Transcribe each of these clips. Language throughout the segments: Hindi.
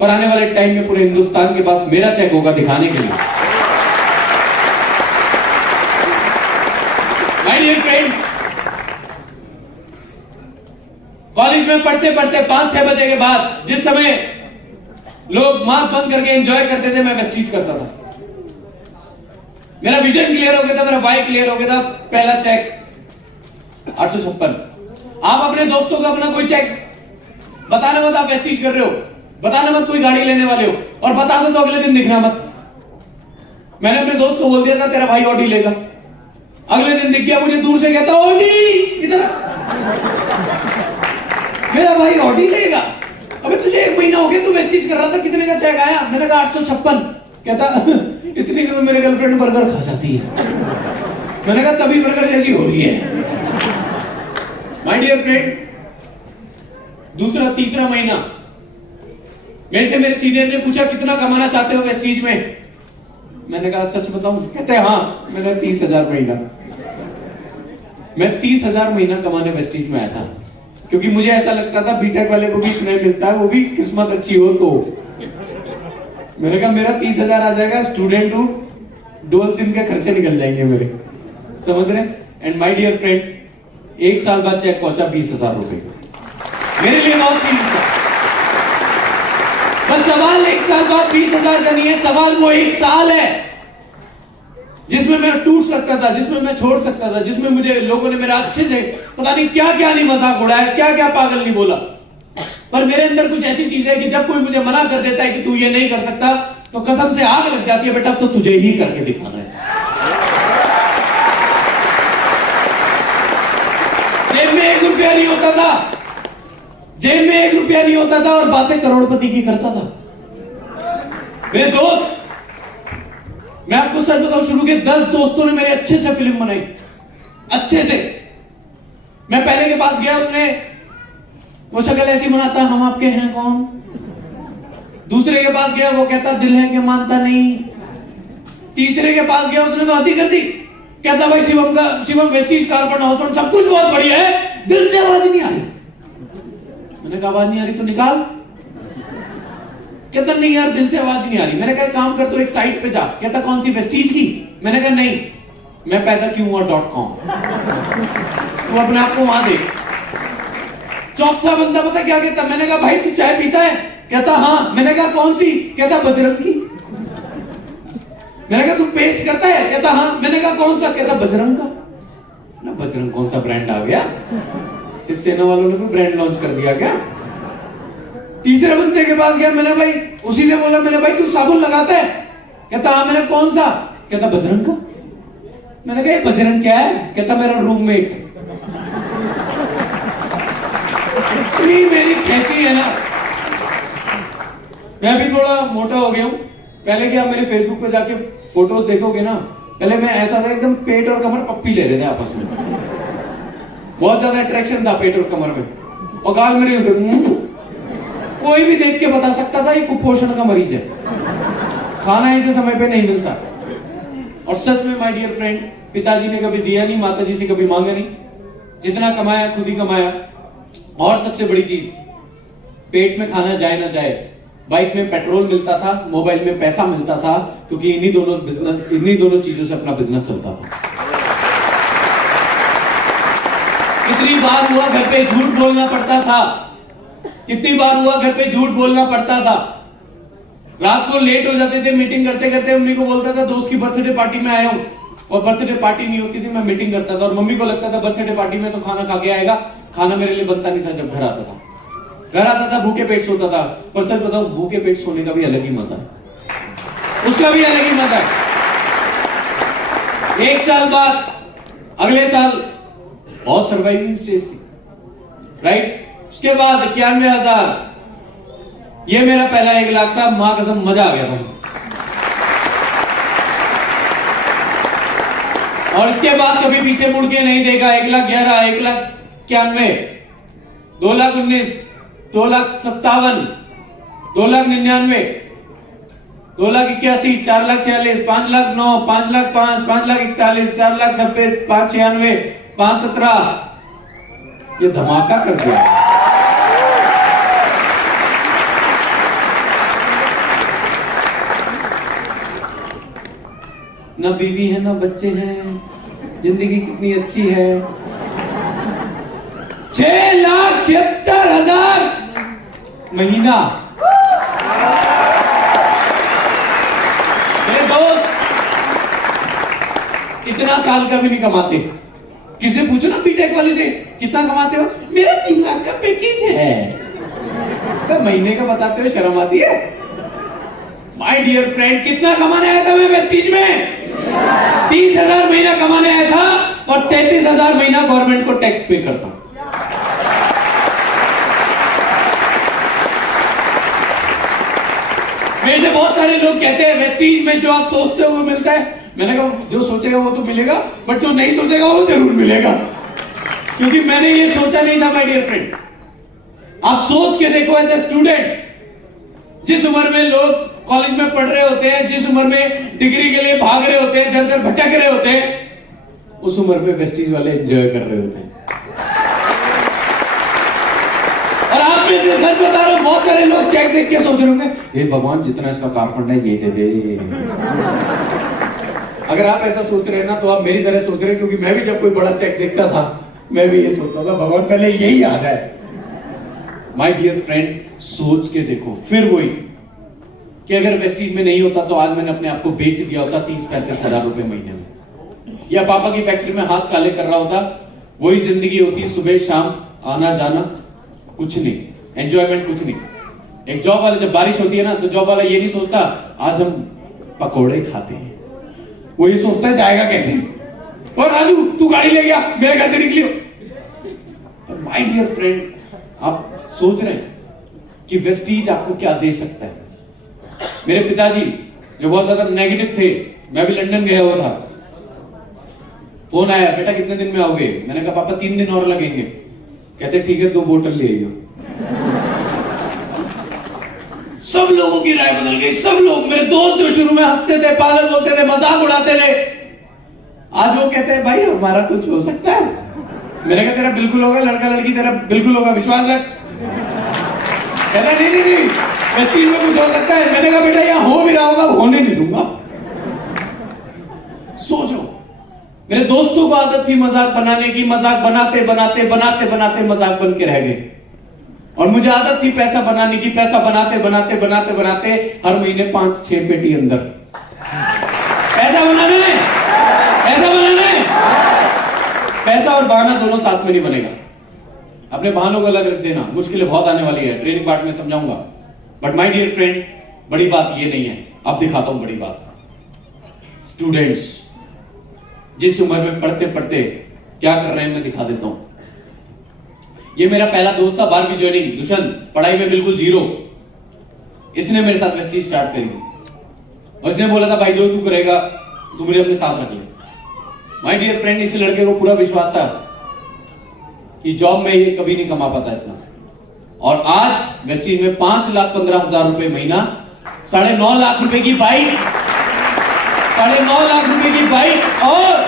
पर आने वाले टाइम में पूरे हिंदुस्तान के पास मेरा चेक होगा दिखाने के लिए। माय डियर फ्रेंड, कॉलेज में पढ़ते पढ़ते 5-6 बजे के बाद जिस समय लोग मास्क बंद करके एंजॉय करते थे, मैं वेस्टीज करता था। मेरा विजन क्लियर हो गया था, मेरा वाई क्लियर हो गया था। पहला चेक 856। आप अपने दोस्तों को अपना कोई चेक बताना मत, आप वेस्टीज कर रहे हो, बताना मत कोई गाड़ी लेने वाले हो, और बता दो तो अगले दिन दिखना मत। मैंने अपने दोस्त को बोल दिया था तेरा भाई ऑडी लेगा, अगले दिन दिख गया मुझे दूर से, कहता ऑडी इधर, मेरा भाई ऑडी लेगा। अबे तुझे 1 महीना हो गया तू वेस्टीज कर रहा था, कितने का चेक आया? मैंने कहा 856। कहता इतनी की तो मेरे गर्लफ्रेंड बर्गर खा जाती है। मैंने कहा तभी बर्गर जैसी हो रही है। माय डियर फ्रेंड, दूसरा तीसरा महीना मेरे से मेरे सीनियर ने पूछा कितना कमाना चाहते हो वेस्टीज में? मैंने कहा सच बताऊं? कहते हैं हाँ। मैंने 30,000 महीना। मैं 30,000 महीना कमाने वेस्टीज में आया था, क्योंकि मुझे ऐसा लगता था बीटेक वाले को भी इतना मिलता है, वो भी किस्मत अच्छी हो तो। मैंने कहा मेरा 30,000 आ जाएगा, स्टूडेंट हूं, डुअल सिम के खर्चे निकल जाएंगे मेरे, समझ रहे? एंड माय डियर फ्रेंड, 1 साल बाद चेक पहुंचा 20,000 रुपए। मेरे लिए बहुत कीमती था। बस सवाल 1 साल बाद 20,000 का नहीं है, सवाल वो 1 साल है जिसमें मैं टूट सकता था, जिसमें मैं छोड़ सकता था, जिसमें मुझे लोगों ने मेरा अच्छे से पता नहीं क्या क्या नहीं मजाक उड़ाया, क्या क्या पागल नहीं बोला। पर मेरे अंदर कुछ ऐसी चीज है कि जब कोई मुझे मना कर देता है कि तू ये नहीं कर सकता, तो कसम से आग लग जाती है, बेटा तो तुझे ही करके दिखाना है। जेब में 1 रुपया नहीं होता था, जेब में 1 रुपया नहीं होता था, और बातें करोड़पति की करता था। मेरे दोस्त, मैं आपको सच बताऊं, शुरू के 10 दोस्तों ने मेरे अच्छे से फिल्म बनाई, अच्छे से। मैं पहले के पास गया, उसने वो शक्ल ऐसी बनाता हम आपके हैं कौन। दूसरे के पास गया, वो कहता दिल है कि मानता नहीं। तीसरे के पास गया, उसने तो हद ही कर दी, कहता भाई शिवम वेस्टीज कारपेंटर हाउस सब कुछ बहुत बढ़िया है, दिल से आवाज नहीं आ रही। मैंने कहा आवाज नहीं आ रही तो निकाल। कहता नहीं यार दिल से आवाज नहीं आ रही। मैंने कहा काम कर, तो एक साइट पे जा। कहता कौन सी, वेस्टीज की? मैंने कहा नहीं, मैं पैदा क्यों हुआ .com, तू अपने आप को वहां देख। चौथा बंदा पता क्या कहता? मैंने कहा भाई तू चाय पीता है? कहता हाँ। मैंने कहा कौन सी? कहता बजरंग की। मैंने कहा तू पेस्ट करता है? कहता हाँ। मैंने कहा कौन सा? कहता बजरंग का। ना बजरंग कौन सा ब्रांड आ गया, शिवसेना वालों ने भी ब्रांड लॉन्च कर दिया क्या? तीसरे बंदे के पास गया, मैंने भाई उसी से बोला, मैंने भाई तू साबुन लगाता है? कहता हाँ। मैंने कौन सा? कहता बजरंग का। मैंने कहा ये बजरंग क्या है? कहता मेरा रूममेट। इतनी मेरी खेची है ना। मैं भी थोड़ा मोटा हो गया हूं। पहले क्या, मेरे फेसबुक पे जाके फोटोज देखोगे ना, पहले मैं ऐसा था एकदम, पेट और कमर पप्पी ले रहे थे आपस में, बहुत ज्यादा अट्रैक्शन था पेट और कमर में, और गाल मेरे होते। कोई भी देख के बता सकता था ये कुपोषण का मरीज है, खाना इसे समय पे नहीं मिलता। और सच में माय डियर फ्रेंड, पिताजी ने कभी दिया नहीं, माताजी से कभी मांगा नहीं, जितना कमाया खुद ही कमाया। और सबसे बड़ी चीज, पेट में खाना जाए ना जाए, बाइक में पेट्रोल मिलता था, मोबाइल में पैसा मिलता था, क्योंकि इन्हीं दोनों चीजों से अपना बिजनेस चलता था। कितनी बार हुआ घर पे झूठ बोलना पड़ता था, कितनी बार हुआ घर पे झूठ बोलना पड़ता था। रात को लेट हो जाते थे, मीटिंग करते करते मम्मी को बोलता था दोस्त की बर्थडे पार्टी में आया हूं, और बर्थडे पार्टी नहीं होती थी, मैं मीटिंग करता था, और मम्मी को लगता था बर्थडे पार्टी में तो खाना खा के आएगा। खाना मेरे लिए बनता नहीं था। जब घर आता था भूखे पेट सोता था। पर सच बताओ, भूखे पेट सोने का भी अलग ही मजा है, उसका भी अलग ही मजा है। 1 साल बाद, अगले साल बहुत सर्वाइविंग स्टेज थी, राइट? उसके बाद 91,000, ये मेरा पहला 1 लाख था। मां कसम मजा आ गया था। और इसके बाद कभी पीछे मुड़ के नहीं देखा। 1,11,000, 1,91,000, 2,19,000, 2,57,000, 2,99,000, 2,81,000, 4,46,000, 5,09,000, 5,05,000, 5,41,000, 4,26,000, 5,96,000, 5,17,000। ये धमाका कर दिया। ना बीवी है ना बच्चे हैं, जिंदगी कितनी अच्छी है। 6,76,000 महीना। मेरे दोस्त इतना साल का भी नहीं कमाते। किसी पूछो ना बीटेक वाले से कितना कमाते हो, मेरा 3 लाख का पैकेज है। तो महीने का बताते हो शर्म आती है। माय डियर फ्रेंड, कितना कमाने आया था मैं वेस्टीज में? 30,000 महीना कमाने आया था और 33,000 महीना गवर्नमेंट को टैक्स पे करता हूं। मेरे से बहुत सारे लोग कहते हैं वेस्टीज में जो आप सोचते हो वो मिलता है। मैंने कहा जो सोचेगा वो तो मिलेगा, बट जो नहीं सोचेगा वो जरूर मिलेगा, क्योंकि मैंने ये सोचा नहीं था। माय डियर फ्रेंड, आप सोच के देखो एज ए स्टूडेंट, जिस उम्र में लोग कॉलेज में पढ़ रहे होते हैं, जिस उम्र में डिग्री के लिए भाग रहे होते हैं, दर दर भटक रहे होते हैं, उस उम्र में वेस्टीज वाले एंजॉय कर रहे होते हैं। और आप में से सच बता रहा हूं, बहुत सारे लोग चेक देख के सोच रहे होंगे, हे भगवान जितना इसका कार फंड है ये दे दे। अगर आप ऐसा सोच रहे हैं ना तो आप मेरी तरह सोच रहे हैं, क्योंकि मैं भी जब कोई बड़ा चेक देखता था मैं भी ये सोचता था भगवान पहले यही आ जाए। माय डियर फ्रेंड, सोच के देखो फिर वही कि अगर वेस्टीज में नहीं होता तो आज मैंने अपने आप को बेच दिया होता 30-35 हजार रुपए महीने में, या पापा की फैक्ट्री में हाथ काले कर रहा होता। वही जिंदगी होती, सुबह शाम आना जाना, कुछ नहीं, एंजॉयमेंट कुछ नहीं। एक जॉब वाला जब बारिश होती है ना तो जॉब वाला ये नहीं सोचता आज हम पकोड़े खाते हैं, वो ये सोचता है जाएगा कैसे। और राजू तू गाड़ी ले गया, मेरे घर से निकलियो। माय डियर फ्रेंड, आप सोच रहे हैं कि वेस्टीज आपको क्या दे सकता है। मेरे पिताजी जो बहुत ज्यादा नेगेटिव थे, मैं भी लंदन गया हुआ था, फोन आया, बेटा कितने दिन में आओगे? मैंने कहा पापा 3 दिन और लगेंगे। कहते ठीक है 2 बोतल ले आइयो। सब लोगों की राय बदल गई। सब लोग, मेरे दोस्त जो शुरू में हंसते थे, पागल बोलते थे, मजाक उड़ाते थे, आज वो कहते हैं भाई हमारा कुछ हो सकता है। मैंने कहा तेरा बिल्कुल होगा, लड़का लड़की तेरा बिल्कुल होगा, विश्वास रख। कहता नहीं वेस्टीज में कुछ हो सकता है। मैंने कहा बेटा यहां हो भी रहा होगा, होने नहीं दूंगा। सोचो, मेरे दोस्तों को आदत थी मजाक बनाने की, मजाक बनाते बनाते बनाते बनाते मजाक बन के रह गए। और मुझे आदत थी पैसा बनाने की, पैसा बनाते बनाते बनाते बनाते हर महीने 5-6 पेटी अंदर पैसा बनाने। पैसा और बहाना दोनों साथ में नहीं बनेगा। अपने बहानों को अलग रख देना, मुश्किलें बहुत आने वाली है, ट्रेनिंग पार्ट में समझाऊंगा। बट माय डियर फ्रेंड, बड़ी बात ये नहीं है, अब दिखाता हूं बड़ी बात। स्टूडेंट्स जिस उम्र में पढ़ते पढ़ते क्या कर रहे हैं मैं दिखा देता हूं। ये मेरा पहला दोस्त था 12वीं ज्वाइनिंग, दुष्यंत, पढ़ाई में बिल्कुल जीरो। इसने मेरे साथ वेस्टीज स्टार्ट करी और इसने बोला था भाई जो तू करेगा तू मुझे अपने साथ रख ले। माय डियर फ्रेंड, इस लड़के को पूरा विश्वास था कि जॉब में ये कभी नहीं कमा पाता इतना, और आज वेस्टीज में 5,15,000 रुपए महीना, 9.5 लाख रुपए की बाइक, 9.5 लाख रुपए की बाइक और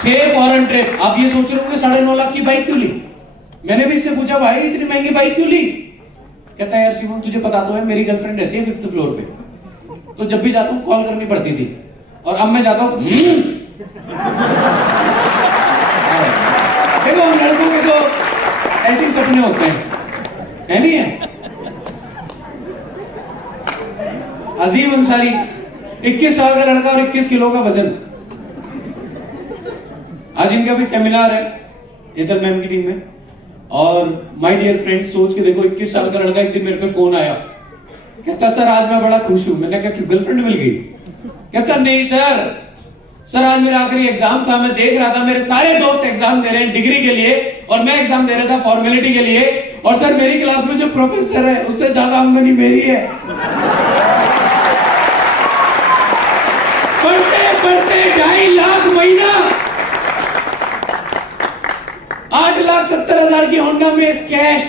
6 फॉरेन ट्रिप। आप ये सोच रहे होंगे 9.5 लाख की बाइक क्यों ली? मैंने भी इससे पूछा भाई इतनी महंगी बाइक क्यों ली? कहता है यार शिवम तुझे पता तो है मेरी गर्लफ्रेंड रहती है 5th फ्लोर पे, तो जब भी जाता हूं कॉल करनी पड़ती थी, और अब मैं जाता हूं देखो लड़कों के तो ऐसे सपने होते हैं, है नहीं है? अजीम अंसारी 21 साल का लड़का और 21 किलो का वजन। आज इनका भी सेमिनार है एजल मैम की टीम में। और माय डियर फ्रेंड, सोच के देखो 21 साल का लड़का, एक दिन मेरे पे फोन आया, कहता सर आज मैं बड़ा खुश हूं। मैंने कहा क्यों, गर्लफ्रेंड मिल गई? कहता नहीं सर आज मेरा आखिरी एग्जाम था, मैं देख रहा था मेरे सारे दोस्त एग्जाम दे रहे हैं डिग्री के लिए और मैं एग्जाम दे रहा था फॉर्मेलिटी के लिए, और सर मेरी क्लास में जो प्रोफेसर है उससे ज्यादा आमदनी मेरी है। पढ़ते पढ़ते 2.5 लाख महीना, 8,70,000 की होंडा में कैश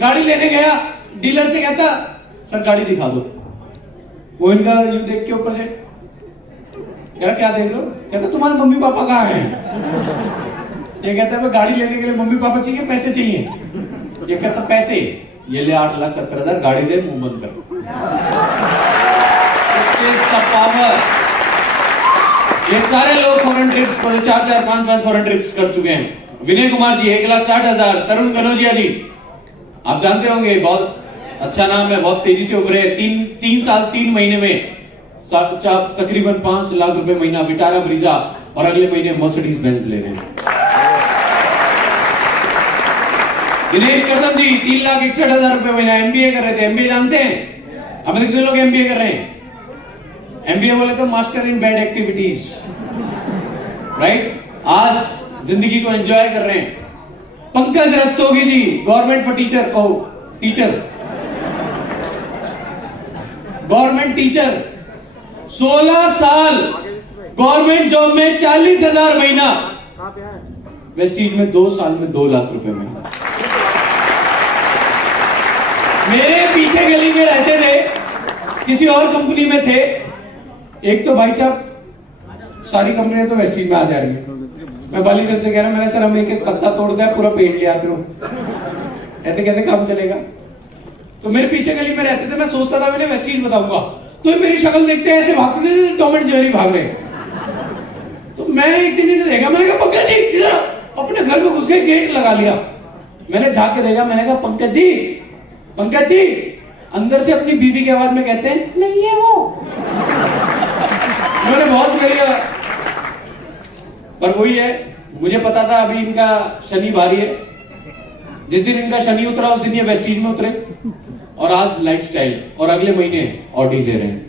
गाड़ी लेने गया, डीलर से कहता सर गाड़ी दिखा दो। वो इनका यू देख के ऊपर से कह रहा क्या देख रहे हो? कहता तुम्हारे मम्मी पापा कहाँ हैं? ये कहता है गाड़ी लेने के लिए मम्मी पापा चाहिए, पैसे चाहिए। ये कहता पैसे, ये ले 8,70,000, गाड़ी दे, मुंह बंद कर। ये सारे लोग फॉरेन ट्रिप्स पर 4-4, 5-5 फॉरेन ट्रिप्स कर चुके हैं। विनय कुमार जी 1,60,000, तरुण कनौजिया जी आप जानते होंगे, बहुत अच्छा नाम है, बहुत तेजी से उभरे। 3 साल 3 महीने में तकरीबन 5 लाख रुपए महीना विटारा ब्रीजा, और अगले महीने मर्सिडीज बेंज ले रहे हैं। दिनेश कर्दम जी 3,61,000 रुपए महीना, एमबीए कर रहे थे। एमबीए जानते हैं? अब कितने लोग एमबीए कर रहे हैं? एमबीए बोले तो master in bad activities, right? आज जिंदगी को एंजॉय कर रहे हैं। Pankaj Rastogi ji government for teacher, government teacher 16 साल गवर्नमेंट जॉब में 40,000 महीना, वेस्टीज में 2 साल में 2 लाख रुपए महीना। मेरे पीछे गली में रहते थे, किसी और कंपनी में थे। एक तो भाई साहब सारी कंपनियां तो वेस्टीज में आ जा रही है। मैं बाली सर से कह रहा हूं, सर हम एक पत्ता तोड़ दिया, पूरा पेड़ ले आते हो, कहते कहते काम चलेगा। तो मेरे पीछे गली में रहते थे, मैं सोचता था मैंने वेस्टीज बताऊंगा, तो मेरी शक्ल देखते हैं ऐसे भागते थे, टॉम एंड जेरी भाग रहे। तो मैं एक दिन इन्हें देखा, मैंने कहा पंकज जी इधर, अपने घर में घुस के गेट लगा लिया। मैंने झांक के देखा, मैंने कहा पंकज जी, अंदर से अपनी बीवी की आवाज में कहते हैं नहीं है वो। मैंने बहुत करिया, पर वही है, मुझे पता था अभी इनका शनि भारी है। जिस दिन इनका शनि उतरा उस दिन ये वेस्टीज में उतरे, और आज लाइफस्टाइल, और अगले महीने ऑडी ले रहे हैं।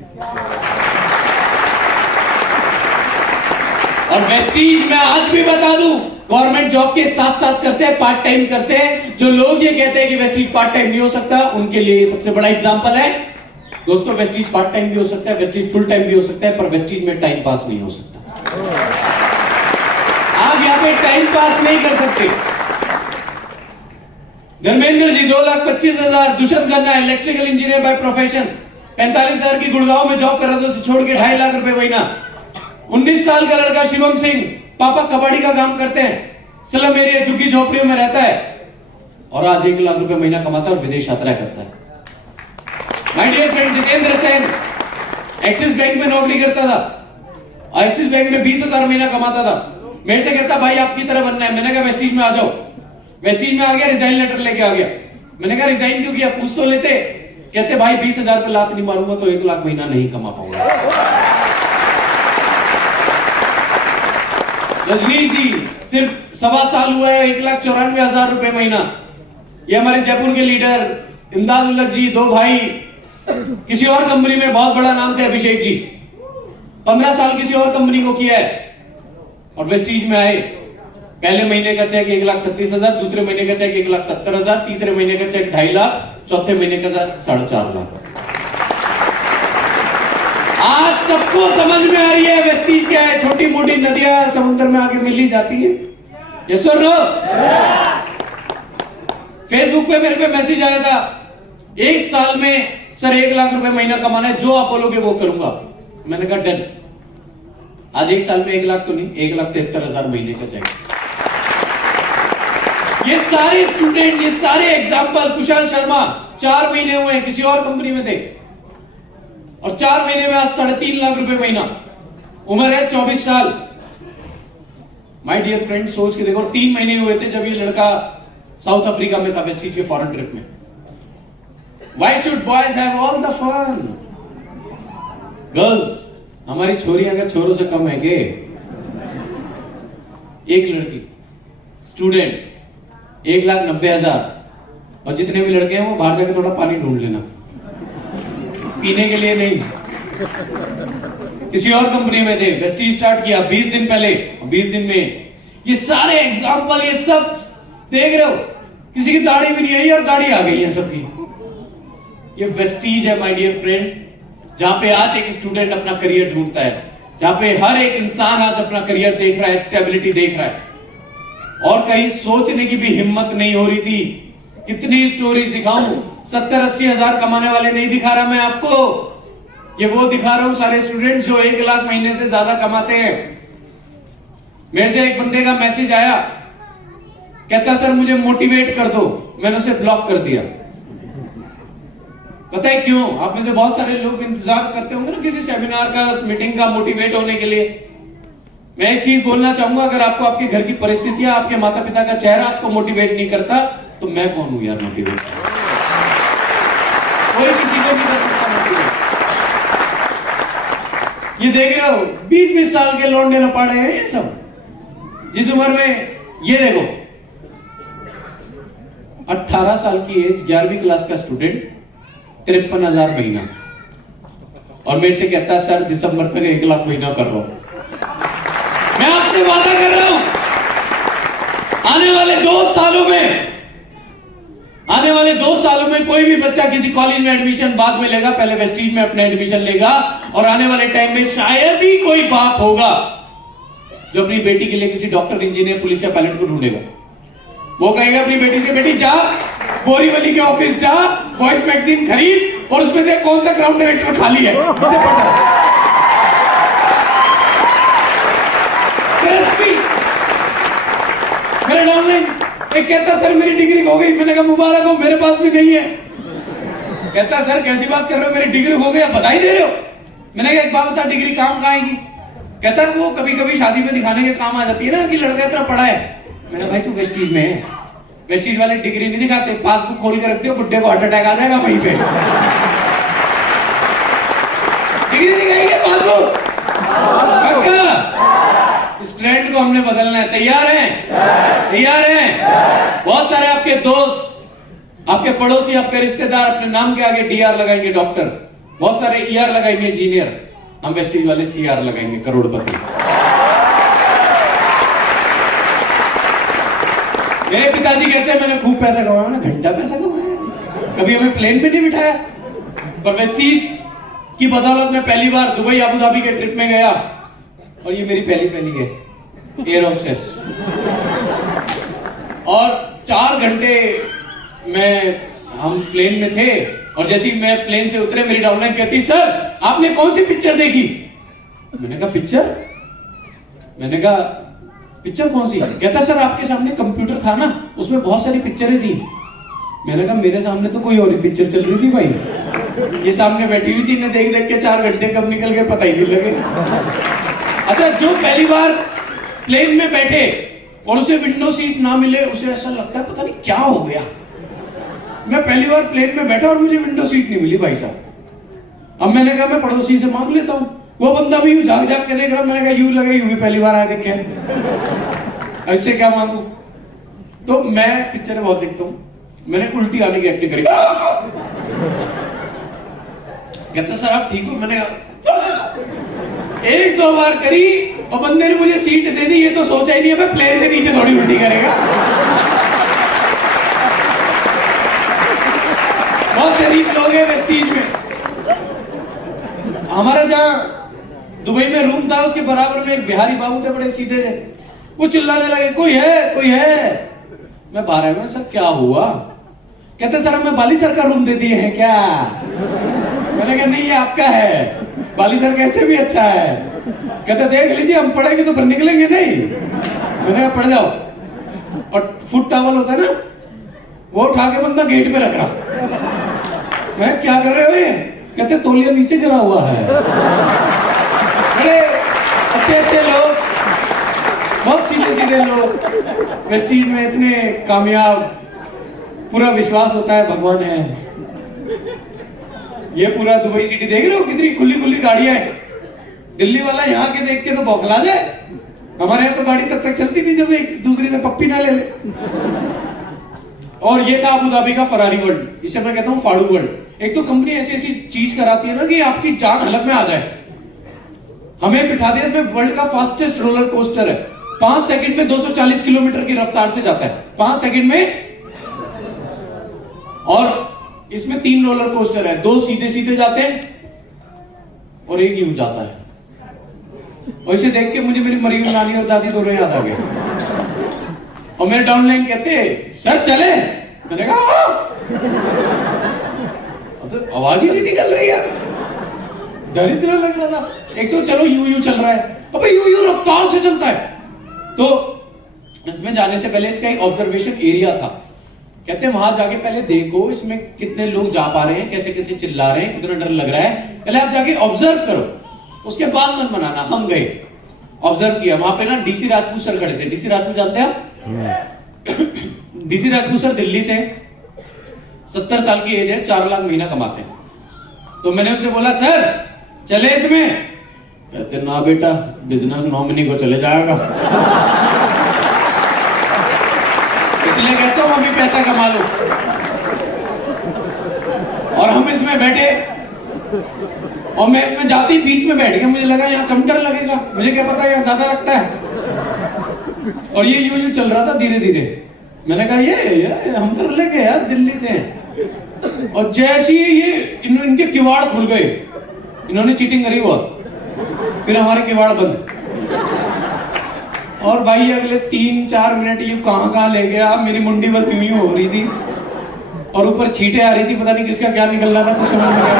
और वेस्टीज में आज भी बता दूं, गवर्नमेंट जॉब के साथ साथ करते हैं, पार्ट टाइम करते हैं। जो लोग ये कहते हैं कि वेस्टीज पार्ट टाइम नहीं हो सकता, उनके लिए सबसे बड़ा एग्जांपल है। दोस्तों वेस्टीज पार्ट टाइम भी हो सकता है, वेस्टीज फुल टाइम भी हो सकता है, पर वेस्टीज में टाइम पास नहीं हो सकता। आप यहाँ पे टाइम पास नहीं कर सकते। Dharmendra ji 2,25,000, Dushyant Khanna electrical engineer by profession, 45,000 की गुड़गांव में जॉब कर रहा था, उसे छोड़ के 2.5 लाख रुपए महीना। 19 साल का लड़का शिवम सिंह, पापा कबाड़ी का काम करते हैं, स्लम एरिया झुग्गी झोपड़ियों में रहता है, और आज 1 लाख रुपए महीना कमाता है और विदेश यात्रा करता है। My dear friend, Jitendra Sen Axis Bank में नौकरी करता था, और एक्सिस बैंक में 20,000 महीना कमाता था। मेरे से कहता भाई आपकी तरह बनना है। मैंने कहा वेस्टीज में आ जाओ। वेस्टीज में आ गया, रिजाइन लेटर लेके आ गया। मैंने कहा रिजाइन क्यों किया, पूछ तो लेते। कहते भाई 20,000 पे लात नहीं मारूंगा तो 1 लाख महीना नहीं कमा पाऊंगा। रजनीश जी सिर्फ 1.25 साल हुआ है, 1,94,000 रुपए महीना। ये हमारे जयपुर के लीडर इमदाद उल्लक जी, 2 भाई, किसी और कंपनी में बहुत बड़ा नाम थे, अभिषेक जी 15 साल किसी और कंपनी को किया है, और वेस्टीज में आए। पहले महीने का चेक 1,36,000, दूसरे महीने का चेक 1,70,000, तीसरे महीने का चेक 2.5 लाख, चौथे महीने का 4.5 लाख। आज सबको समझ में आ रही है वेस्टीज क्या है। छोटी मोटी नदियां समुद्र में आके मिल ही जाती है। यस और नो? फेसबुक पे मेरे पे मैसेज आया था, 1 साल में सर 1 लाख रुपए महीना कमाना है, जो आप बोलोगे वो करूंगा। मैंने कहा डन। आज 1 साल में 1 लाख तो नहीं, 1,73,000 महीने का चाहिए। ये सारे स्टूडेंट, ये सारे एग्जाम्पल, कुशाल शर्मा 4 महीने हुए किसी और कंपनी में थे, और 4 महीने में आज 3.5 लाख रुपए महीना। उम्र है 24 साल। माय डियर फ्रेंड, सोच के देखो, 3 महीने हुए थे जब ये लड़का साउथ अफ्रीका में था, वेस्टीज के फॉरेन ट्रिप में। Why should boys have all the fun? Girls, हमारी छोरियां क्या छोरों से कम है के? एक लड़की स्टूडेंट 1,90,000, और जितने भी लड़के हैं वो बाहर जाके थोड़ा पानी ढूंढ लेना, पीने के लिए नहीं। किसी और कंपनी में थे, वेस्टीज स्टार्ट किया 20 दिन पहले, 20 दिन में ये सारे एग्जाम्पल, ये सब देख रहे हो। किसी की दाढ़ी भी नहीं आई और गाड़ी आ गई है सबकी। ये वेस्टीज है माय डियर फ्रेंड, जहां पे आज एक स्टूडेंट अपना करियर ढूंढता है, जहां पे हर एक इंसान आज अपना करियर देख रहा है, स्टेबिलिटी देख रहा है, और कहीं सोचने की भी हिम्मत नहीं हो रही थी। कितनी स्टोरीज दिखाऊं, 70-80 हजार कमाने वाले नहीं दिखा रहा मैं आपको, ये वो दिखा रहा हूं सारे स्टूडेंट जो 1 लाख महीने से ज्यादा कमाते हैं। मेरे से एक बंदे का मैसेज आया, कहता सर मुझे मोटिवेट कर दो, मैंने उसे ब्लॉक कर दिया। पता है क्यों? आप में से बहुत सारे लोग इंतजार करते होंगे ना किसी सेमिनार का, मीटिंग का, मोटिवेट होने के लिए। मैं एक चीज बोलना चाहूंगा, अगर आपको आपके घर की परिस्थितियां, आपके माता पिता का चेहरा आपको मोटिवेट नहीं करता, तो मैं कौन हूं यार मोटिवेट? कोई किसी को नहीं कर सकता मोटिवेट। ये देख रहे हो 20-20 साल के लौंडे लपाड़े हैं ये सब, जिस उम्र में, ये देखो 18 साल की एज, 11वीं क्लास का स्टूडेंट, 53,000 महीना, और मेरे से कहता है सर दिसंबर तक 1 लाख महीना कर रहा हूं। मैं आपसे वादा कर रहा हूं, आने वाले 2 सालों में कोई भी बच्चा किसी कॉलेज में एडमिशन बाद में लेगा, पहले वेस्टीज में अपने एडमिशन लेगा, और आने वाले टाइम में शायद ही कोई बाप होगा जो अपनी बेटी के लिए किसी डॉक्टर, इंजीनियर, पुलिस या पायलट को ढूंढेगा। वो कहेगा अपनी बेटी से, बेटी जा बोरीवली के ऑफिस जा, वॉइस मैगजीन खरीद और उसमें देख कौन सा ग्राउंड डायरेक्टर खाली है, उसे पढ़। मेरे डाउनलाइन एक कहता सर मेरी डिग्री हो गई, मैंने कहा मुबारक हो, मेरे पास भी नहीं है। कहता सर कैसी बात कर रहे हो, मेरी डिग्री हो गई, बधाई दे रहे हो। मैंने कहा एक बात बता, डिग्री काम कहाँ आएगी? कहता वो कभी कभी शादी में दिखाने के काम आ जाती है ना, कि लड़का इतना पढ़ा है। मैंने भाई तू वेस्टीज में है, वेस्टीज वाले डिग्री नहीं दिखाते, पासबुक खोल के रखते हो, बुड्ढे को हार्ट अटैक आ जाएगा वहीं पे। डिग्री दिखाएंगे पासबुक पक्का। इस ट्रेंड को हमने बदलना है, तैयार हैं? तैयार हैं? बहुत सारे आपके दोस्त, आपके पड़ोसी, आपके रिश्तेदार अपने नाम के आगे डीआर लगाएंगे डॉक्टर, बहुत सारे ईआर लगाएंगे इंजीनियर, हम वेस्टीज वाले सीआर लगाएंगे करोड़पति। मेरे पिताजी कहते हैं मैंने खूब पैसा कमाया, ना घंटा पैसा कमाया, कभी हमें प्लेन पे नहीं बिठाया, पर वेस्टीज की बदौलत मैं पहली बार दुबई अबू धाबी के ट्रिप में गया, और ये मेरी पहली है एयर होस्टेस। और 4 घंटे हम प्लेन में थे, और जैसे ही मैं प्लेन से उतरे मेरी डाउनलाइन कहती सर आपने कौन सी पिक्चर देखी? मैंने कहा पिक्चर? मैंने कहा पिक्चर कौन सी? कहता सर आपके सामने कंप्यूटर था ना, उसमें बहुत सारी पिक्चरें थी। मैंने कहा मेरे सामने तो कोई और ही पिक्चर चल रही थी भाई, ये सामने बैठी हुई थी, इन्हें देख देख के 4 घंटे कब निकल गए पता ही नहीं लगे। अच्छा, जो पहली बार प्लेन में बैठे और उसे विंडो सीट ना मिले, उसे ऐसा लगता है पता नहीं क्या हो गया। मैं पहली बार प्लेन में बैठा और मुझे विंडो सीट नहीं मिली भाई साहब। अब मैंने कहा मैं पड़ोसी से मांग लेता हूं, वो बंदा भी झाग झाग के देख रहा, मैंने कहा यूं लगे यूं भी पहली बार आया देखे, ऐसे क्या मांगू? तो मैं पिक्चर बहुत देखता हूं, मैंने उल्टी आने की एक्टिंग करी। कहते सर आप ठीक हो? मैंने कहा 1-2 बार करी और बंदे ने मुझे सीट दे दी, ये तो सोचा ही नहीं है मैं प्लेन से नीचे थोड़ी उल्टी करेगा। बहुत शरीफ लोग हैं वेस्टीज में। हमारा जहां दुबई में रूम था उसके बराबर में एक बिहारी बाबू थे, बड़े सीधे थे, वो चिल्लाने लगे कोई है कोई है। मैं बाहर आया, सर क्या हुआ? कहते सर हमें बाली सर का रूम दे दिए हैं क्या? मैंने कहा नहीं ये आपका है, बाली सर कैसे भी अच्छा है। कहते देख लीजिए हम पढ़ेंगे तो फिर निकलेंगे नहीं। मैंने कहा पढ़ जाओ। और फुट टॉवल होता है ना, वो उठा के बंदा गेट पे रख रहा। मैं क्या कर रहे हो ये? कहते तौलिया नीचे गिरा हुआ है। बड़े अच्छे लोग, बहुत सीधे लोग वेस्टीज में, इतने कामयाब, पूरा विश्वास होता है भगवान है। ये पूरा दुबई सिटी देख रहे हो कितनी खुली गाड़ियां है। दिल्ली वाला यहाँ के देख के तो बौखला जाए, हमारे यहाँ तो गाड़ी तब तक चलती नहीं जब एक दूसरे से पप्पी ना ले ले। और ये था अबू धाबी का फरारी वर्ल्ड, इसे मैं कहता हूँ फाड़ू वर्ल्ड। एक तो कंपनी ऐसी चीज कराती है ना कि आपकी जान हलक में आ जाए। हमें बिठा दिया, इसमें वर्ल्ड का फास्टेस्ट रोलर कोस्टर है, 5 सेकंड में 240 किलोमीटर की रफ्तार से जाता है, 5 सेकंड में। और इसमें 3 रोलर कोस्टर है, 2 सीधे जाते हैं और 1 यूं जाता है। और इसे देख के मुझे मेरी मरी हुई नानी और दादी दोनों याद आ गए। और मेरे डाउनलाइन कहते सर चले? मैंने कहा आवाज ही नहीं निकल रही है, दरिद्र लग रहा था। एक तो चलो यूं चल रहा है, अबे यूं रफ्तार से चलता है। तो इसमें जाने से पहले इसका एक ऑब्जर्वेशन एरिया था। कहते हैं वहां जाके पहले देखो इसमें कितने लोग जा पा रहे हैं, कैसे कैसे चिल्ला रहे हैं, कितना डर लग रहा है, पहले आप जाके ऑब्जर्व करो, उसके बाद मन बनाना। हम गए, ऑब्जर्व किया, वहां पे ना डीसी राजपूत सर खड़े थे। डीसी राजपूत जानते हैं आप? डीसी राजपूत सर दिल्ली से 70 साल की एज है, 4 लाख महीना कमाते हैं। तो मैंने उनसे बोला सर चले इसमें? कहते ना बेटा, बिजनेस नॉमिनी को चले जाएगा। इसलिए कहता हूं अभी पैसा कमा लो। और हम इसमें बैठे और मैं इसमें जाती बीच में बैठ गया, मुझे लगा यहाँ कम डर लगेगा, मुझे क्या पता यहाँ ज्यादा लगता है। और ये यूं चल रहा था धीरे धीरे। मैंने कहा ये हम कर लेंगे यार, दिल्ली से हैं। और जैसे ही ये इनके किवाड़ खुल गए, इन्होंने चीटिंग करी बहुत, फिर हमारे किवाड़ बंद। और भाई अगले 3-4 मिनट ये कहां ले गया, मेरी मुंडी बस यूं हो रही थी और ऊपर छींटे आ रही थी, पता नहीं किसका क्या निकल रहा था, कुछ समझ नहीं आया।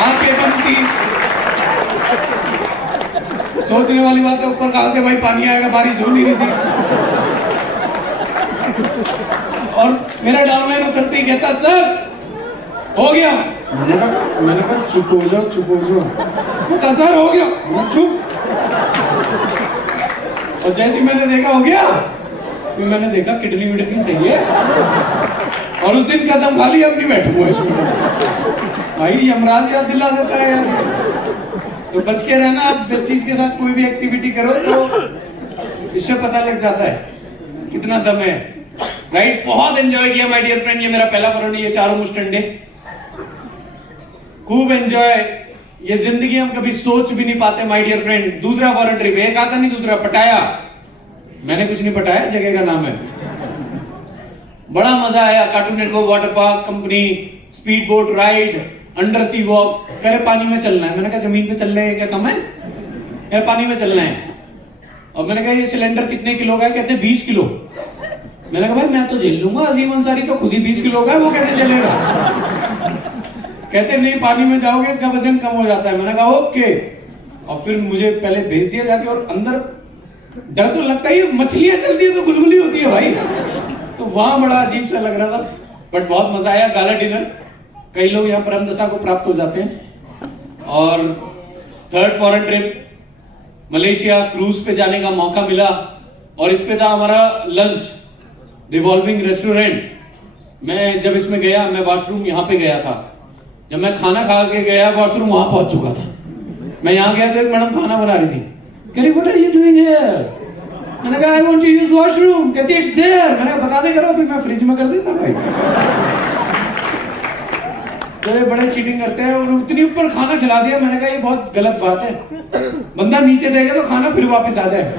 आंखें बंद थी। सोचने वाली बात है, ऊपर कहां से भाई पानी आएगा, बारिश हो नहीं रही थी। और मेरा डाउनलाइन उतरते ही कहता सर हो गया। मैंने कहा चुप हो जाओ, चुप हो जाओ। कहता सर हो गया। चुप। और जैसे मैंने देखा हो गया, फिर मैंने देखा किडनी विडनी सही है। और उस दिन कसम खा ली अब नहीं बैठूंगा इसमें। भाई यमराज याद दिला देता है यार। तो बच के रहना, आप वेस्टीज के साथ कोई भी एक्टिविटी करो तो इससे पता लग जाता है कितना दम है। राइट, बहुत एंजॉय किया माय डियर फ्रेंड। ये मेरा पहला फॉरेन, ये 4 मुस्टंडे खूब एंजॉय। ये जिंदगी हम कभी सोच भी नहीं पाते माय डियर फ्रेंड। दूसरा फॉरेन ट्रिप, एक आता नहीं, दूसरा पटाया। मैंने कुछ नहीं पटाया, जगह का नाम है। बड़ा मजा आया। Cartoon Network water park company, speed boat ride, under sea walk. कह रहे पानी में चलना है। मैंने कहा जमीन पे चल रहे हैं क्या कम है? यार पानी में चलना है। और मैंने कहा ये सिलेंडर कितने किलो का है? कहते 20 किलो। मैंने कहा भाई मैं तो झेल लूंगा, अजीम अंसारी तो खुद ही 20 किलो का है, वो कैसे चलेगा? कहते नहीं पानी में जाओगे इसका वजन कम हो जाता है। मैंने कहा ओके। और फिर मुझे पहले भेज दिया जाके, और अंदर डर तो लगता ही, मछलियां चलती है तो गुलगुली होती है भाई। तो वहां बड़ा अजीब सा लग रहा था, बट बहुत मजा आया। गाला डिनर, कई लोग यहाँ परम दशा को प्राप्त हो जाते हैं। और 3rd foreign trip Malaysia, cruise पे जाने का मौका मिला। और इस पे था हमारा लंच, रिवॉल्विंग रेस्टोरेंट। मैं जब इसमें गया, मैं वॉशरूम यहाँ पे गया था। जब मैं खाना खा के गया, वॉशरूम वहां पहुंच चुका था। मैं यहाँ गया तो एक मैडम खाना बना रही थी। कह रही what are you doing here? मैंने कहा I want to use washroom. कहती इट्स देयर। मैंने कहा बता दे करो, अभी मैं फ्रिज में कर देता भाई। तो ये बड़े चीटिंग करते हैं। और उतनी ऊपर खाना खिला दिया। मैंने कहा ये बहुत गलत बात है, बंदा नीचे देगा तो खाना फिर वापस आ जाए,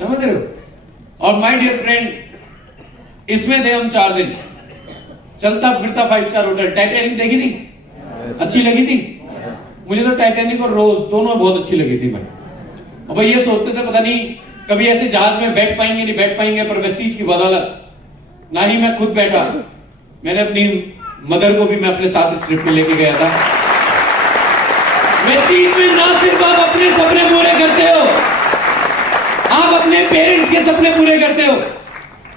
समझ रहे हो? और माय डियर फ्रेंड, इसमें थे हम 4 दिन, चलता फिरता 5 स्टार होटल। टाइटैनिक देखी थी? अच्छी लगी थी? मुझे तो टाइटैनिक और रोज दोनों बहुत अच्छी लगी थी भाई। और भाई ये सोचते थे पता नहीं कभी ऐसे जहाज में बैठ पाएंगे नहीं बैठ पाएंगे, पर वेस्टीज की बदौलत ना ही मैं खुद बैठा, मैंने अपनी मदर को भी मैं अपने साथ इस ट्रिप में लेके गया था। वेस्टीज में ना सिर्फ आप अपने सपने पूरे करते हो, आप अपने पेरेंट्स के सपने पूरे करते हो।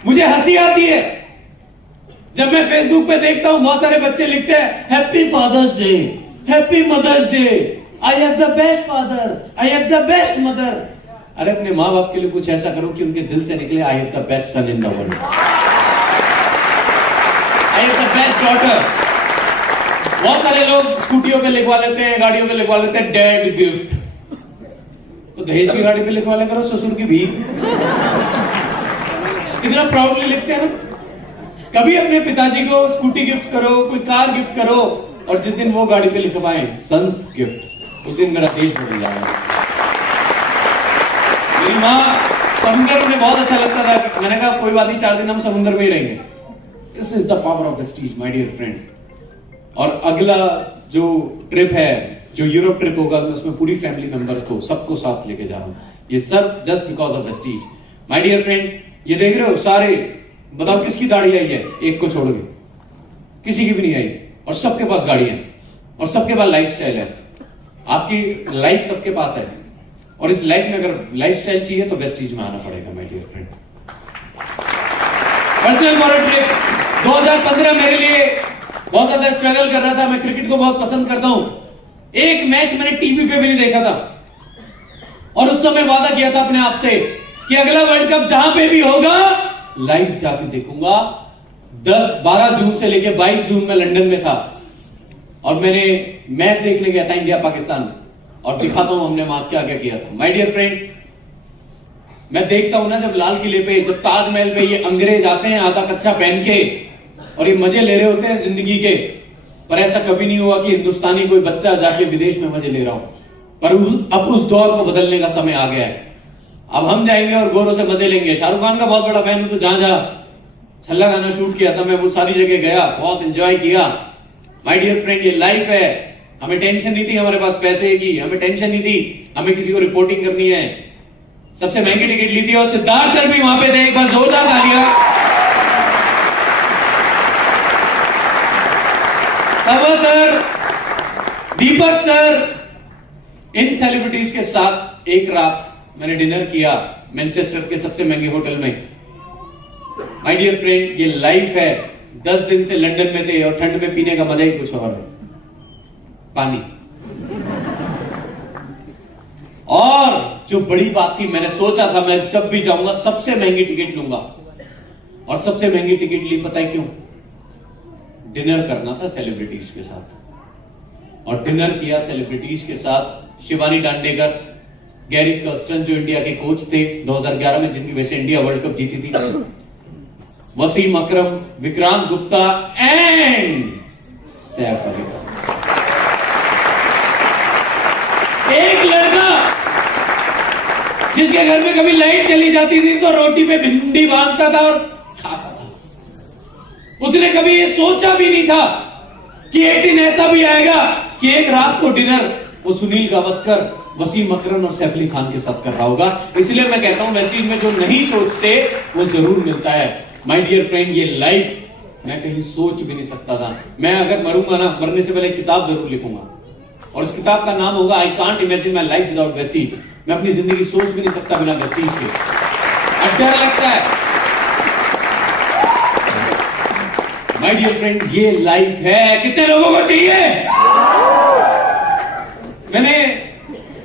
मुझे हंसी आती है जब मैं फेसबुक पे देखता हूं, बहुत सारे बच्चे लिखते हैं happy Father's Day, happy Mother's Day, I have the best father, I have the best mother. अरे अपने माँ बाप के लिए कुछ ऐसा करो कि उनके दिल से निकले आई have the best sun in the world, I have the best daughter. बहुत सारे लोग स्कूटियों पे लिखवा लेते हैं, गाड़ियों पे लिखवा लेते हैं डैड गिफ्ट। तो दहेज की गाड़ी पे लिखवा ले करो ससुर की भीख। इतना प्राउडली लिखते हैं ना। कभी अपने पिताजी को स्कूटी गिफ्ट करो, कोई कार गिफ्ट करो, और जिस दिन वो गाड़ी पे लिखवाएं सन्स गिफ्ट, उस दिन मेरा देश बदल जाएगा। मेरी माँ समुद्र में बहुत अच्छा लगता था। मैंने कहा कोई बात नहीं, 4 दिन हम समुद्र में ही रहेंगे। This is the power of Vestige my dear friend. और अगला जो ट्रिप है, जो यूरोप ट्रिप होगा, मैं उसमें पूरी फैमिली मेंबर्स को सबको साथ लेके जा रहा हूँ। ये सब just because of Vestige my dear friend. ये देख रहे हो सारे, बताओ किसकी दाढ़ी आई है? एक को छोड़ के किसी की भी नहीं आई, और सबके पास गाड़ी है, और सबके पास लाइफस्टाइल है। आपकी लाइफ सबके पास है, और इस लाइफ में अगर लाइफस्टाइल चाहिए तो वेस्टीज में आना पड़ेगा my dear friend. Personal foreign trip 2015 मेरे लिए बहुत ज्यादा स्ट्रगल कर रहा था। मैं क्रिकेट को बहुत पसंद करता हूं, एक मैच मैंने टीवी पे भी नहीं देखा था, और उस समय वादा किया था अपने आप से कि अगला वर्ल्ड कप जहां पे भी होगा लाइव जाके देखूंगा। 12 जून से लेकर 22 जून में लंदन में था, और मैंने मैच देखने गया था इंडिया पाकिस्तान, और दिखाता हूं हमने वहां क्या क्या किया था। माय डियर फ्रेंड, मैं देखता हूं ना जब लाल किले पे, जब ताजमहल पे ये अंग्रेज आते हैं आधा कच्चा पहन के, और ये मजे ले रहे होते हैं जिंदगी के, पर ऐसा कभी नहीं हुआ कि हिंदुस्तानी कोई बच्चा जाके विदेश में मजे ले रहा हो। पर अब उस दौर को बदलने का समय आ गया है। अब हम जाएंगे और गोरों से मजे लेंगे। शाहरुख खान का बहुत बड़ा फैन हूं, तो जहां जहां छल्ला गाना शूट किया था मैं, वो सारी जगह गया, बहुत एंजॉय किया। माय डियर फ्रेंड, ये लाइफ है। हमें टेंशन नहीं थी हमारे पास पैसे की, हमें टेंशन नहीं थी हमें किसी को रिपोर्टिंग करनी है। सबसे महंगी टिकट ली थी, और सिद्धार्थ सर भी वहां पे थे। एक बार जोरदार तालियां। तवा सर, दीपक सर, इन सेलिब्रिटीज के साथ एक रात मैंने डिनर किया मैनचेस्टर के सबसे महंगे होटल में। माय डियर फ्रेंड, ये लाइफ है। 10 दिन से लंदन में थे, और ठंड में पीने का मजा ही कुछ और है, पानी। और जो बड़ी बात थी, मैंने सोचा था मैं जब भी जाऊंगा सबसे महंगी टिकट लूंगा, और सबसे महंगी टिकट ली पता है क्यों? डिनर करना था सेलिब्रिटीज के साथ, और डिनर किया सेलिब्रिटीज के साथ। शिवानी दांडेकर, गैरी कर्स्टन जो इंडिया के कोच थे 2011 में, जिनकी वजह से इंडिया वर्ल्ड कप जीती थी, वसीम अकरम, विक्रांत गुप्ता एंड सैफ अली खान। एक लड़का जिसके घर में कभी लाइट चली जाती थी तो रोटी पे भिंडी बांधता था और खाता था। उसने कभी ये सोचा भी नहीं था कि एक दिन ऐसा भी आएगा कि एक रात को डिनर वो सुनील गावस्कर, वसीम अकरम और सैफ अली खान के साथ कर रहा होगा। इसलिए मैं कहता हूं वेस्टइंडीज में जो नहीं सोचते वो जरूर मिलता है। माय डियर फ्रेंड, ये लाइफ मैं कहीं सोच भी नहीं सकता था। मैं अगर मरूंगा ना, मरने से पहले एक किताब जरूर लिखूंगा, और उस किताब का नाम होगा I can't imagine my life without Vestige. मैं अपनी जिंदगी सोच भी नहीं सकता बिना वेस्टीज के। डर लगता है। माय डियर फ्रेंड, ये लाइफ है। कितने लोगों को चाहिए? मैंने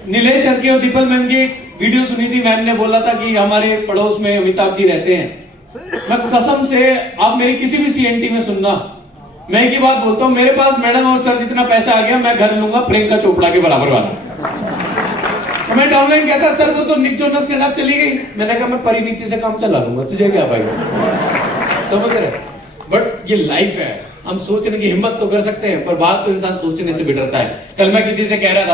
नीलेश सर की और दीपल मैम की वीडियो सुनी थी। मैम ने बोला था कि हमारे पड़ोस में अमिताभ जी रहते हैं। मैं कसम से, आप मेरी किसी भी सीएनटी में सुनना, मैं एक ही बात बोलता हूं, मेरे पास मैडम और सर जितना पैसा आ गया मैं घर लूंगा प्रियंका चोपड़ा के बराबर वाला। तो मैं डाउनलाइन कहता सर वो तो निक जोनस के साथ चली गई। मैंने कहा मैं परिणीति से काम चला लूंगा, तुझे क्या भाई? समझ रहे? बट ये लाइफ है। हम सोचने की हिम्मत तो कर सकते हैं, पर बात तो इंसान सोचने से भी डरता है। कल मैं किसी से कह रहा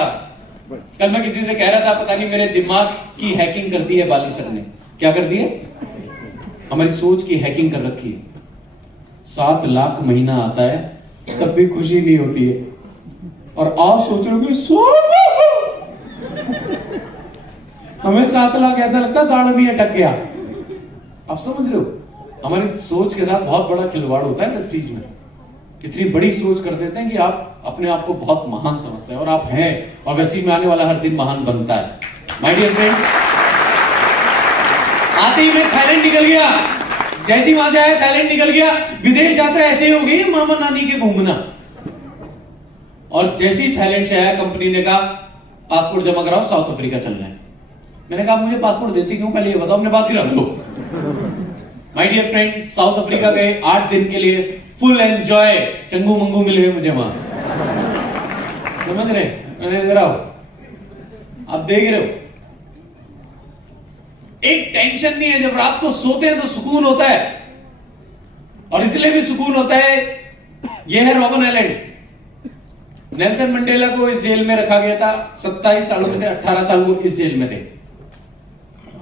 था, पता नहीं मेरे दिमाग की हैकिंग कर दी है बाली सर ने। क्या कर दी है? हमारी सोच की हैकिंग कर रखी है। 7 लाख महीना आता है तब भी खुशी नहीं होती है, और आप सोच रहे हो हमें 7 लाख ऐसा लगता है दाढ़ भी अटक गया। आप समझ रहे हो? हमारी सोच के साथ बहुत बड़ा खिलवाड़ होता है वेस्टीज में। इतनी बड़ी सोच कर देते हैं कि आप अपने आप को बहुत महान समझते हैं, और आप हैं, और वेस्टीज में आने वाला हर दिन महान बनता है। माय डियर फ्रेंड, आते ही मैं थाईलैंड निकल गया। जैसी वहां से आया थाईलैंड निकल गया। विदेश यात्रा ऐसे ही हो गई मामा नानी के घूमना। और जैसे ही थाईलैंड से आया, कंपनी ने कहा पासपोर्ट जमा कराओ, साउथ अफ्रीका चलना है। मैंने कहा मुझे पासपोर्ट देती क्यों, पहले ये बताओ, अपने बात ही रख लो। My dear friend, South Africa गए 8 दिन के लिए, फुल एंजॉय। चंगू मंगू मिल गए मुझे वहां, समझ रहे? मैंने दे रहा हूं, आप देख रहे हो। एक टेंशन नहीं है। जब रात को सोते हैं तो सुकून होता है, और इसलिए भी सुकून होता है। यह है रॉबिन आइलैंड। नेल्सन मंडेला को इस जेल में रखा गया था। 27 सालों से 18 साल वो इस जेल में थे,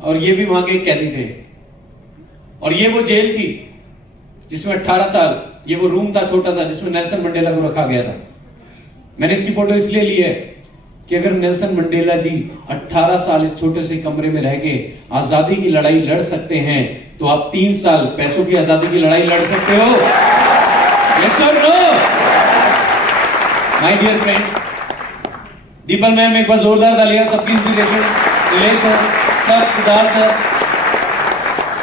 और ये भी वहां के कैदी थे। और ये वो जेल थी जिसमें 18 साल, ये वो रूम था छोटा सा जिसमें नेल्सन मंडेला को रखा गया था। मैंने इसकी फोटो इसलिए ली है कि अगर नेल्सन मंडेला जी 18 साल इस छोटे से कमरे में रह के आजादी की लड़ाई लड़ सकते हैं, तो आप 3 साल पैसों की आजादी की लड़ाई लड़ सकते हो। यस और no? My dear friend, Deepal ma'am एक बार जोरदार तालियां सबकी inspiration. Nilesh sir, Siddharth sir,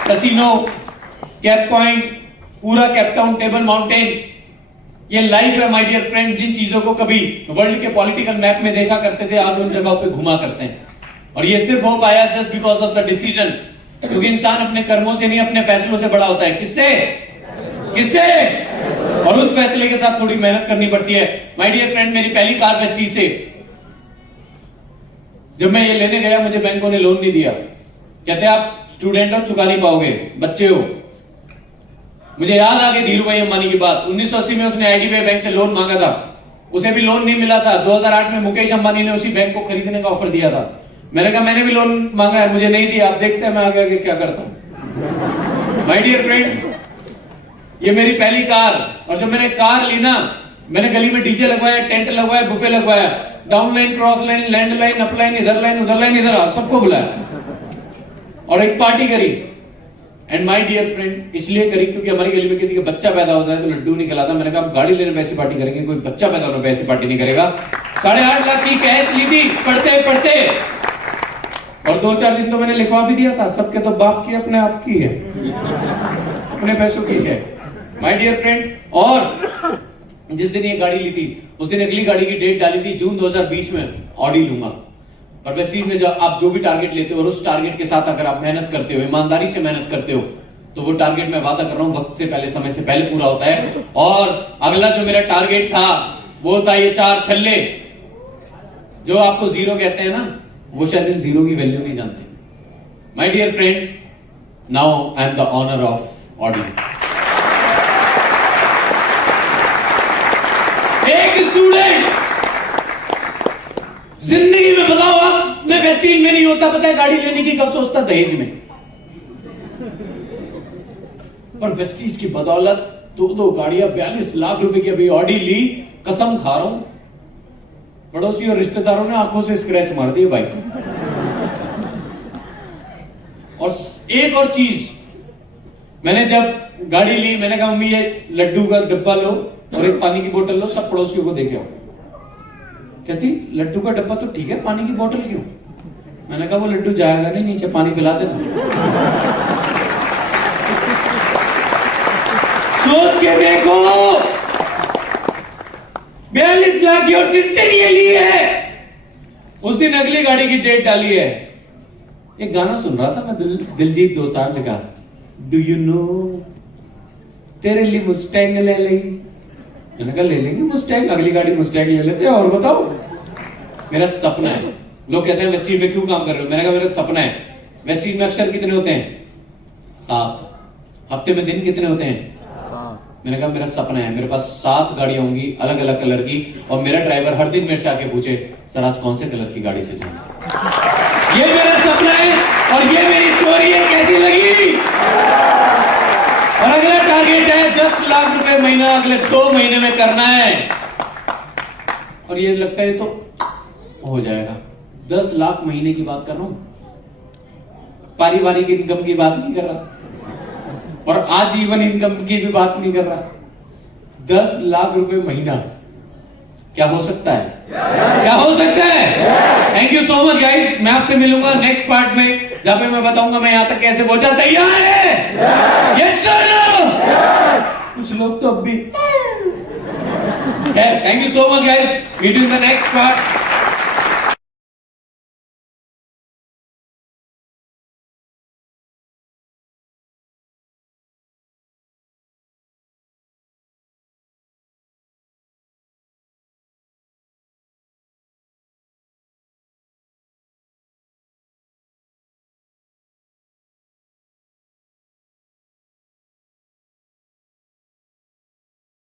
casino, Cape Point, पूरा कैप टाउन, टेबल माउंटेन, ये लाइफ है माय डियर फ्रेंड। जिन चीजों को कभी वर्ल्ड के पॉलिटिकल मैप में देखा करते थे, आज उन जगहों पे घुमा करते हैं। और ये सिर्फ हो पाया just because of the decision, क्योंकि इंसान अपने कर्मों से नहीं, अपने फैसलों से बड़ा होता है। किससे? किससे? और उस फैसले के साथ थोड़ी मेहनत करनी पड़ती है। माय डियर फ्रेंड, मेरी पहली कार वेस्टीज से जब मैं ये लेने गया, मुझे बैंकों ने लोन नहीं दिया। कहते आप स्टूडेंट हो, चुका नहीं पाओगे, बच्चे हो। मुझे याद आ गई धीरू भाई अंबानी की बात। 1980 में उसने आईडीबीआई बैंक से लोन मांगा था, उसे भी लोन नहीं मिला था। 2008 में मुकेश अंबानी ने उसी बैंक को खरीदने का ऑफर दिया था। मैंने कहा मैंने भी लोन मांगा है, मुझे नहीं दिया, आप देखते हैं मैं आगे आगे क्या करता हूं। माय डियर फ्रेंड, ये मेरी पहली कार। और जब मैंने कार ली ना, मैंने गली में डीजे लगवाया, टेंट लगवाया, बुफे लगवाया, down line, cross line, land line, up line, इधर लाइन, उधर लाइन, इधर आओ, सबको बुलाया और एक पार्टी करी। एंड माय डियर फ्रेंड, इसलिए करी क्योंकि हमारी गली में किसी का बच्चा पैदा होता है तो लड्डू नहीं खिलाता। मैंने कहा गाड़ी लेने पैसे पार्टी करेंगे, कोई बच्चा पैदा होने पैसे पार्टी नहीं करेगा। 8.5 लाख की कैश ली थी पढ़ते पढ़ते, और 2-4 दिन तो मैंने लिखवा भी दिया था। सबके तो बाप की अपने आप की है, अपने पैसों की है माय डियर फ्रेंड। और जिस दिन ये गाड़ी ली थी, उस दिन अगली गाड़ी की डेट डाली थी जून 2020 में, ऑडी लूंगा। और वेस्टीज में जब आप जो भी टारगेट लेते हो और उस टारगेट के साथ अगर आप मेहनत करते हो, ईमानदारी से मेहनत करते हो, तो वो टारगेट मैं वादा कर रहा हूं वक्त से पहले, समय से पहले पूरा होता है। और अगला जो मेरा टारगेट था वो था ये 4 छल्ले। जो आपको जीरो कहते हैं ना, वो शायद इन जीरो की वैल्यू नहीं जानते। My dear friend, now I am the owner of Audi. एक स्टूडेंट जिंदगी में, बताओ आप, मैं वेस्टीज में नहीं होता, पता है गाड़ी लेने की कब सोचता? दहेज में। और वेस्टीज की बदौलत 2 गाड़ियां, 42 लाख रुपए की अभी ऑडी ली, कसम खा रहा हूं। पड़ोसी और रिश्तेदारों ने आंखों से स्क्रैच मार दिए बाइक। और एक और चीज, मैंने जब गाड़ी ली, मैंने कहा मम्मी ये लड्डू का डब्बा लो और एक पानी की बोतल लो, सब पड़ोसियों को देके आओ। कहती लड्डू का डब्बा तो ठीक है, पानी की बोतल क्यों? मैंने कहा वो लड्डू जाएगा नहीं, नीचे पानी पिला देना। सोच के देखो, 42 लाख की, और जिस दिन ये ली है उस दिन अगली गाड़ी की डेट डाली है। एक गाना सुन रहा था मैं, दिलजीत दोसांझ का, डू यू नो, तेरे लिए मुस्टैंग ले ली। मैंने कहा ले लेंगे मुस्टैंग, अगली गाड़ी मुस्टैंग ले लेते हैं। और बताओ, मेरा सपना है। लोग कहते हैं वेस्टीज में क्यों काम कर रहे हो? मैंने कहा मेरा सपना है। वेस्टीज में अक्षर कितने होते हैं? 7। हफ्ते में दिन कितने होते हैं? मैंने कहा मेरा सपना है मेरे पास 7 गाड़ियां होंगी अलग अलग कलर की, और मेरा ड्राइवर हर दिन मेरे से आके पूछे सर आज कौन से कलर की गाड़ी से जाए। ये मेरा सपना है और ये मेरी स्टोरी है। कैसी लगी? और अगला टारगेट है 10 लाख रुपए महीना अगले 2 महीने में करना है। और ये लगता है तो हो जाएगा। 10 लाख महीने की बात कर रहा हूं, पारिवारिक इनकम की बात नहीं कर रहा, और आजीवन इनकम की भी बात नहीं कर रहा। 10 लाख रुपए महीना क्या हो सकता है? क्या हो सकता है? Thank you so much guys. मैं आपसे मिलूंगा नेक्स्ट पार्ट में, जहां पे मैं बताऊंगा मैं यहां तक कैसे पहुंचा। तैयार है? Yes sir. कुछ लोग तो अब भी। Thank you so much guys, meet you in the next part.